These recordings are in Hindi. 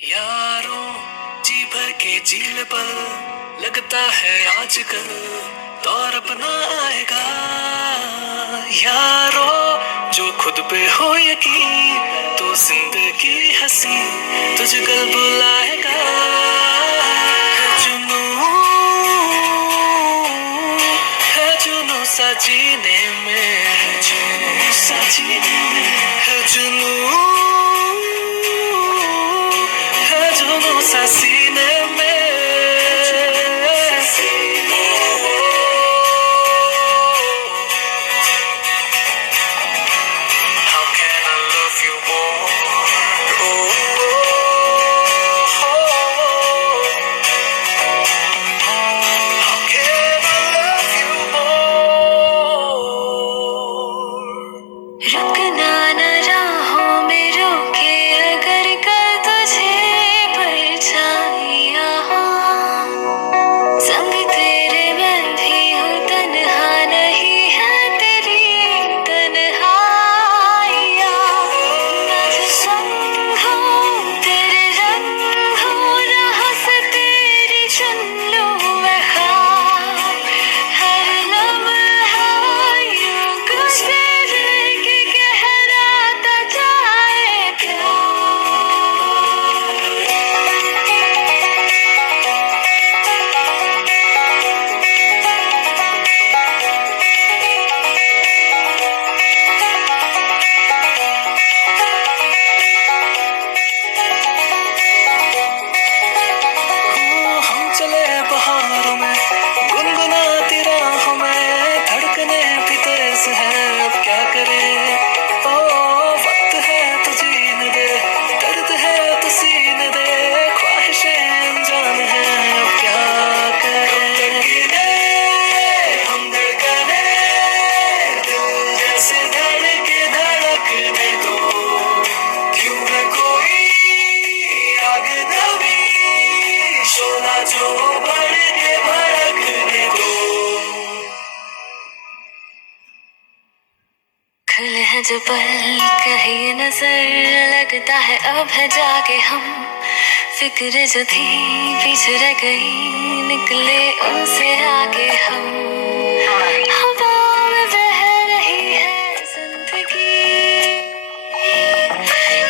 यारों जी भर के झील पल लगता है आजकल दौर अपना आएगा। यारों जो खुद पे हो यकीन तो जिंदगी हंसी तुझे कल बुलाएगा। है जुनून सा जीने में, है जुनून सा जीने में, है जुनून, है जुनून सा सीने में। How can I love you more? How can I love you more? रुकना न राहों में रोके अगर कल तुझे परछाइयाँ हो, संग तेरे मैं भी हूँ, तन्हा नहीं है तेरी तन्हाइयाँ। मैं जो संग हूँ तेरे रंग हूँ, राह से तेरी चुन लूँ मैं ख्वाब। हर लम्हा यूं गुजरे कि गहराता जाए हम चले बहारों में गुनगुनाती राहों में, धड़कने भी तेज है अब क्या करे। ओ वक्त है तो जीने दे, दर्द है तो सीने दे, ख्वाहिशें अनजान है अब क्या करे। हम धड़कने दिल जैसे धड़के धड़कने दो, क्यों है कोई आग दबी, शोला जो बढ़ के भड़कने दो। खुले हैं जो पल कहीं नजर, लगता है अब है जाके हम। फिक्र जो थी पीछे रह गई, निकले उनसे आगे हम। हवा में बह रही है जिंदगी,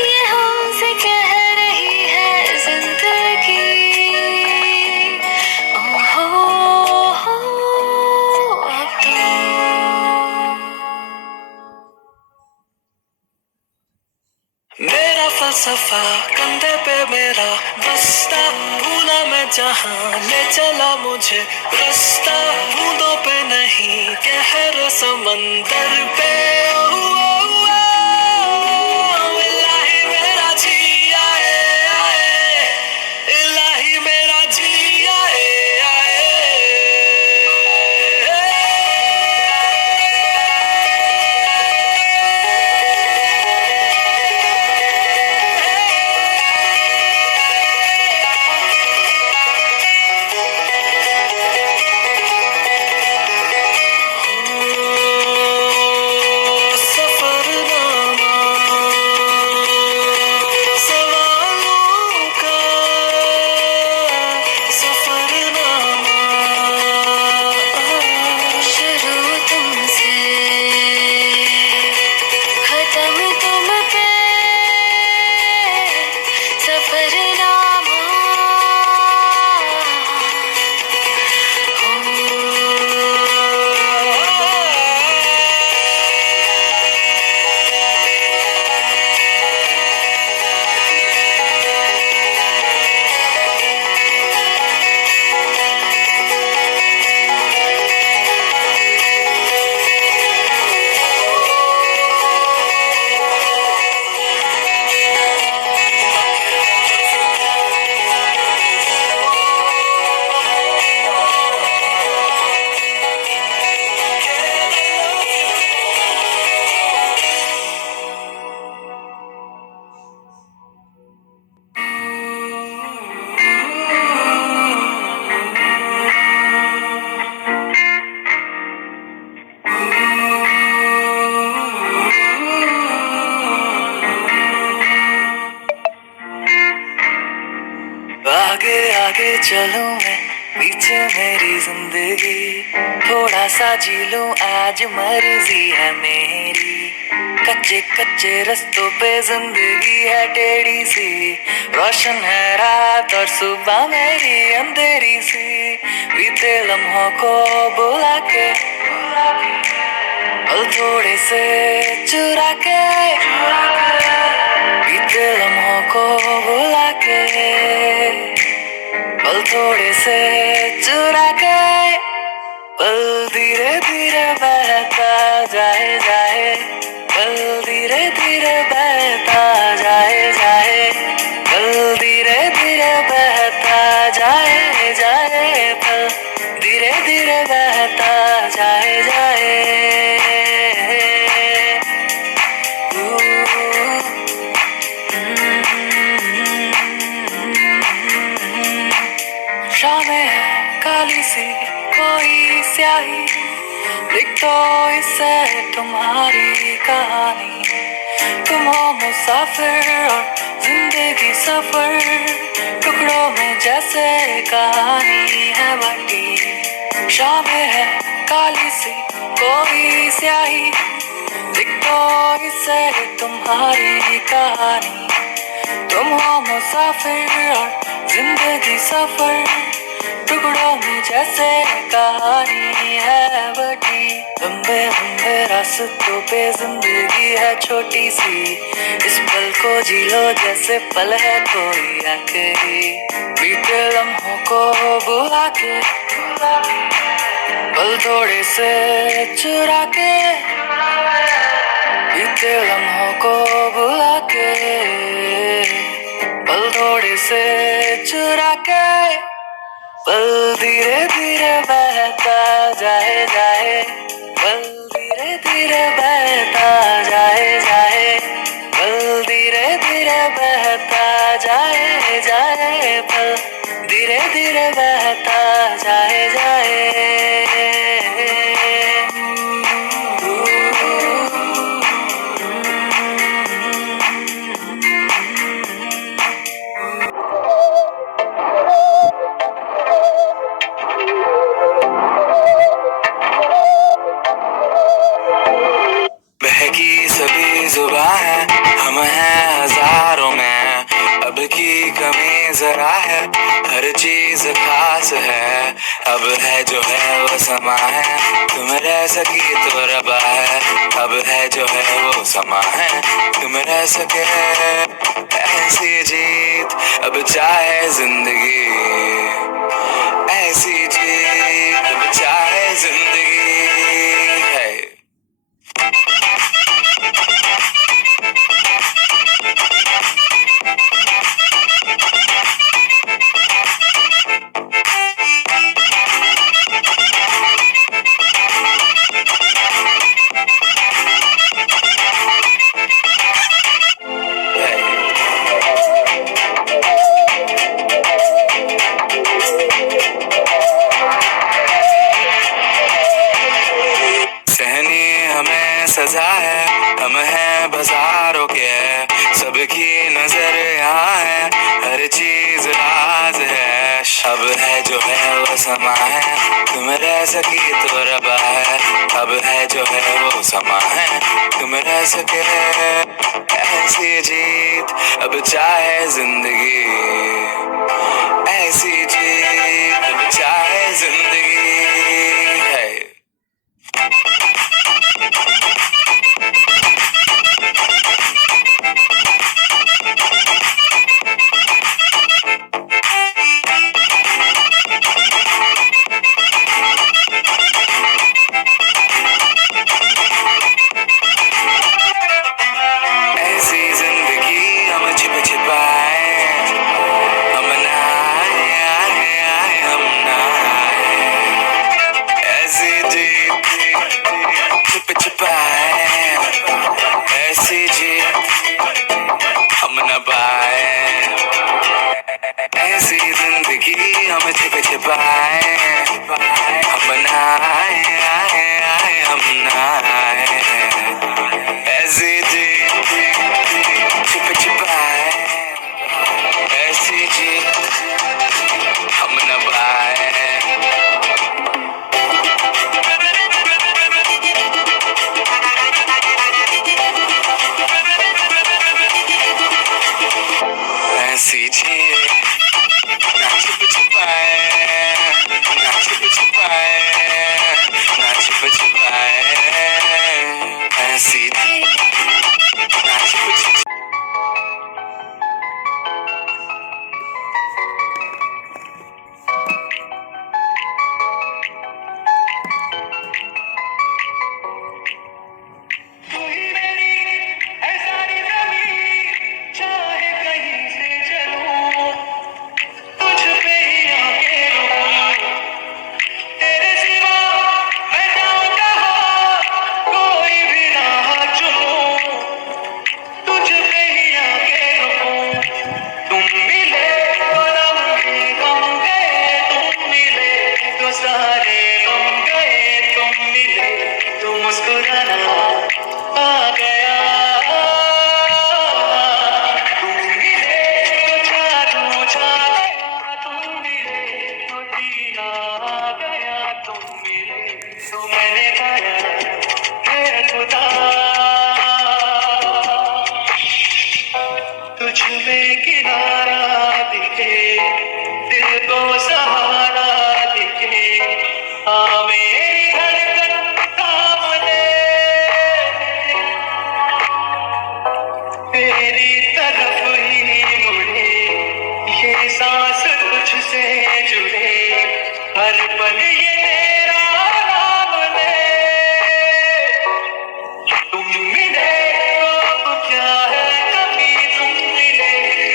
ये हमसे कह रही है जिंदगी। ओहो अब तो मेरा फलसफा कंधे पे मेरा बस्ता, भूला मैं जहां ले चला मुझे रास्ता। बूंदों पे नहीं कहर समंदर पे। इलाही मेरा जी आए आए, इलाही मेरा जी आए आए। आगे आगे चलूं मैं, पीछे मेरी जिंदगी, थोड़ा सा जी लूं आज मर्जी है मेरी। कच्चे कच्चे रस्तों पे जिंदगी है टेढ़ी सी, रोशन है रात और सुबह मेरी अंधेरी सी। बीते लम्हों को बुला के पल थोड़े से चुरा के, बीते लम्हों को बुला के पल थोड़े से चुरा के, पल धीरे धीरे बहता जाए जाए, पल धीरे धीरे बहता जाए जाए, पल धीरे धीरे बहता जाए जाए, पल धीरे धीरे बहता जाए जाए। शामें है काली सी कोई स्याही, लिख दो इससे तुम्हारी कहानी। तुम हो मुसाफिर और जिंदगी सफर, टुकड़ों में जैसे कहानी है बटी। शामें है काली सी कोई स्याही, लिख दो इससे तुम्हारी कहानी। तुम हो मुसाफिर और जिंदगी सफर, टुकड़ों में जैसे कहानी है बटी। लंबे लंबे रास्तों पे जिंदगी है छोटी सी, इस पल को जी लो जैसे पल है कोई आखिरी। बीते लम्हों को बुला के पल थोड़े से चुरा के, बीते लम्हों को बुला के पल थोड़े से चुरा के, पल धीरे धीरे बहता जाए जाए, पल धीरे धीरे बहता जाए जाए, पल धीरे धीरे बहता जाए जाए, पल धीरे धीरे बहता जाए जाए। बहकी सभी जुबां है, हम हैं हजारों में, अब की कमी जरा है, हर चीज खास है। अब है जो है वो समा है, तुम रह सकी तो रबा है। अब है जो है वो समा है, तुम रह सके ऐसी जीत, अब चाहे जिंदगी ऐसी जीत, अब चाहे जिंदगी है। सजा है, हम हैं बाजारों के, सबकी नजर यहाँ है, हर चीज राज है। अब है जो है वो समा है, तुम रह सकी तो रबा है। अब है जो है वो समा है, तुम रह सके ऐसी जीत, अब चाहे जिंदगी ऐसी जीत, अब चाहे जिंदगी है। ऐसी जीत हम न पाए, ऐसी जिंदगी हम छिप छिपाए, हम न आए आए आए हम न आए, ऐसी जीत छिप छिपाए, ऐसी जीत ऐसी जिए ना छुप छुपाए, ना छुप छुपाए, ना छुप छुपाए, ऐसी जिए ना छुप छुपाए। तुझ में किनारा दिखे, दिल को सहारा दिखे, हाँ मेरी धड़कन थाम ले, तेरी तरफ ही मुड़े, ये सांस तुझसे जुड़े, हर पल ये तेरा नाम ले। तुम मिले तो अब क्या है कभी, तुम मिले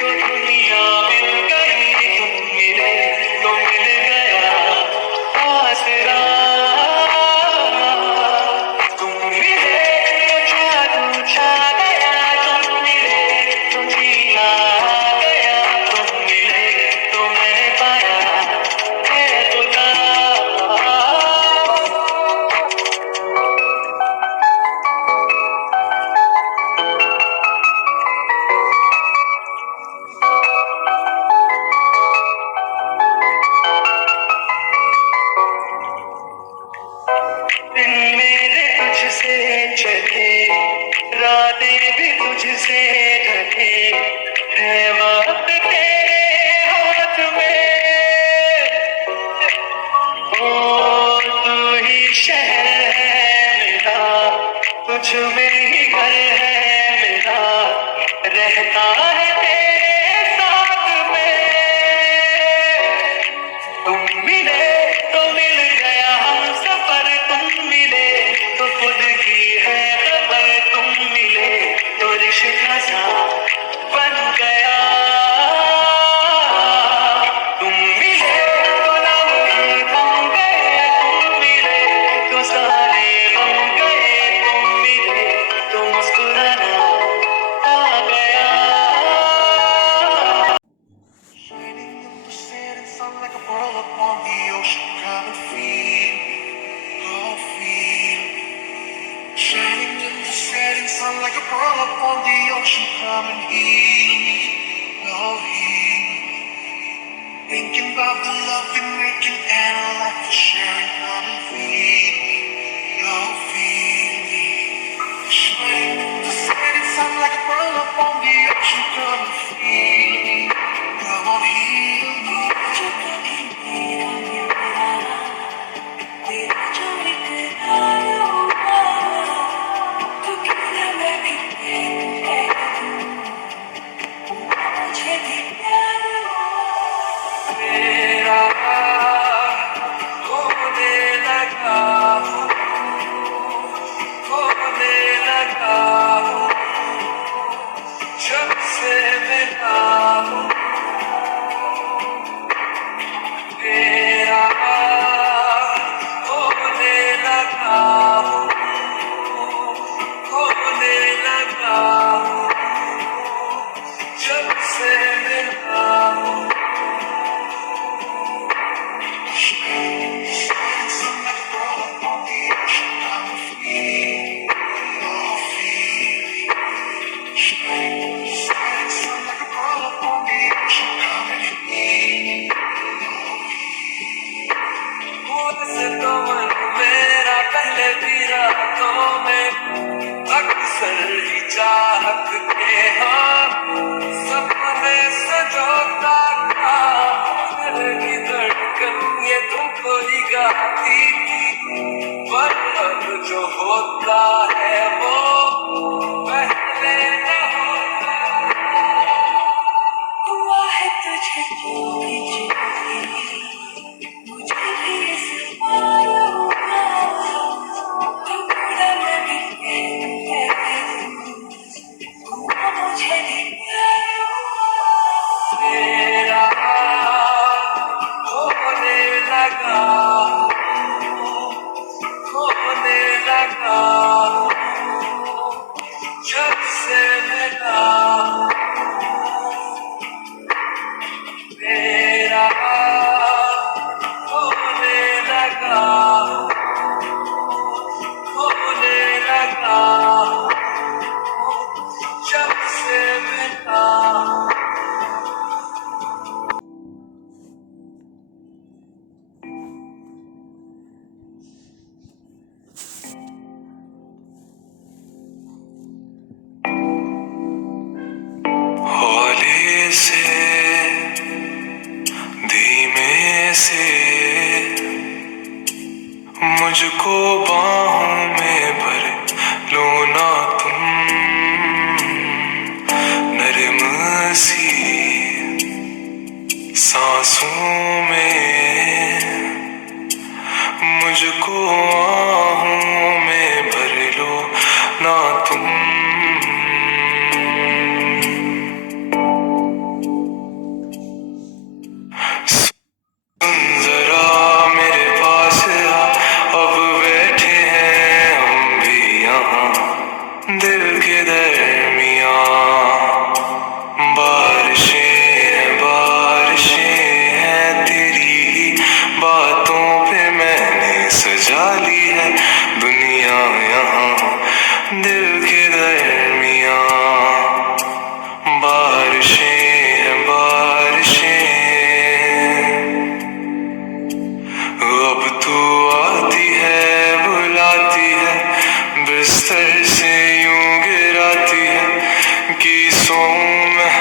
तो दुनिया मिल गई, तुम मिले तो मिल गया आसरा, तुम मिले तो जादू छा गया, तुम मिले तो जीना आ गया, तुम मिले तो मैंने पाया है खुदा। दिन मेरे तुझसे चले, रातें भी तुझसे ढले, है वक्त तेरे हाथ में, ओ तू ही शहर है मेरा, तुझ में ही घर है मेरा, रहता है तेरे साथ में। तुम मिले तो मिल गया हम सफर, तुम मिले तो खुद की है खबर, तुम मिले तो रिश्ता सा बन गया, तुम मिले तो लम्हे थम गए, तुम मिले तो सारे बन गए, तुम मिले तो मुस्कुराना आ गया। Shining in the setting sun like a pearl upon the ocean, come and feel, oh feel. Shining in the setting sun like a pearl upon the ocean, come and heal me, oh heal me. Thinking about the love we're making and a life we're sharing, come and feel me, oh feel me. Shining in the setting sun like a pearl upon the ocean, come and feel me, come on heal me. तेरा तेरा होने लगा, होने लगा, जब से मिला तेरा होने लगा, होने लगा, जब से मिला। हौले से धीमे से मुझको बाहों में भर लो ना तुम, नरम सी सांसों में मुझको आहों में भर लो ना तुम। जरा मेरे पास आ, अब बैठे हैं हम भी यहाँ दिल के दरमियाँ। बारिशें हैं तेरी बातों पे मैंने सजा ली है दुनिया यहाँ दिल के दरमियाँ। अब तू आती है बुलाती है बिस्तर से यूं गिराती है किसों में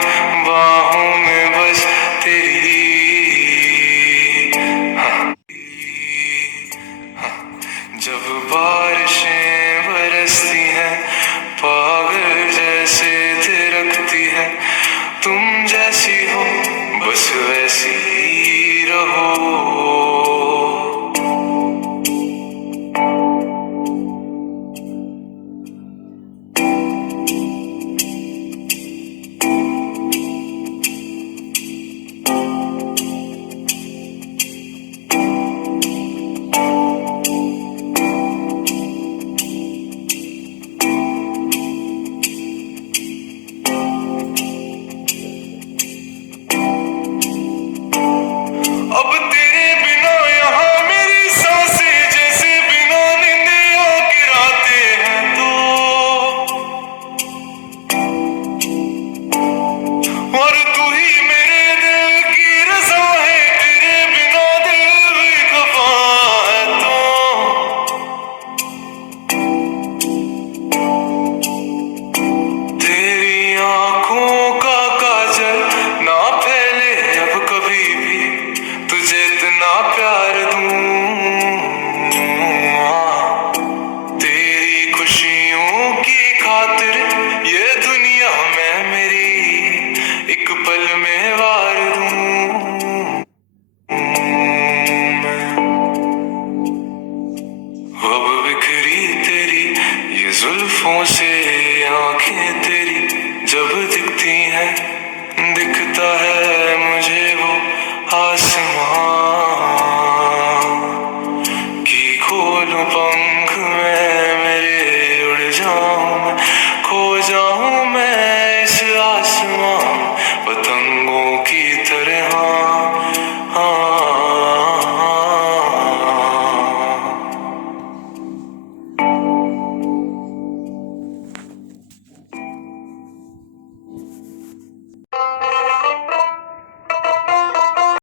बाहों में बस तेरी। जब बारिशें बरसती हैं पागल जैसे थिरकती है तुम जैसी हो बस वैसी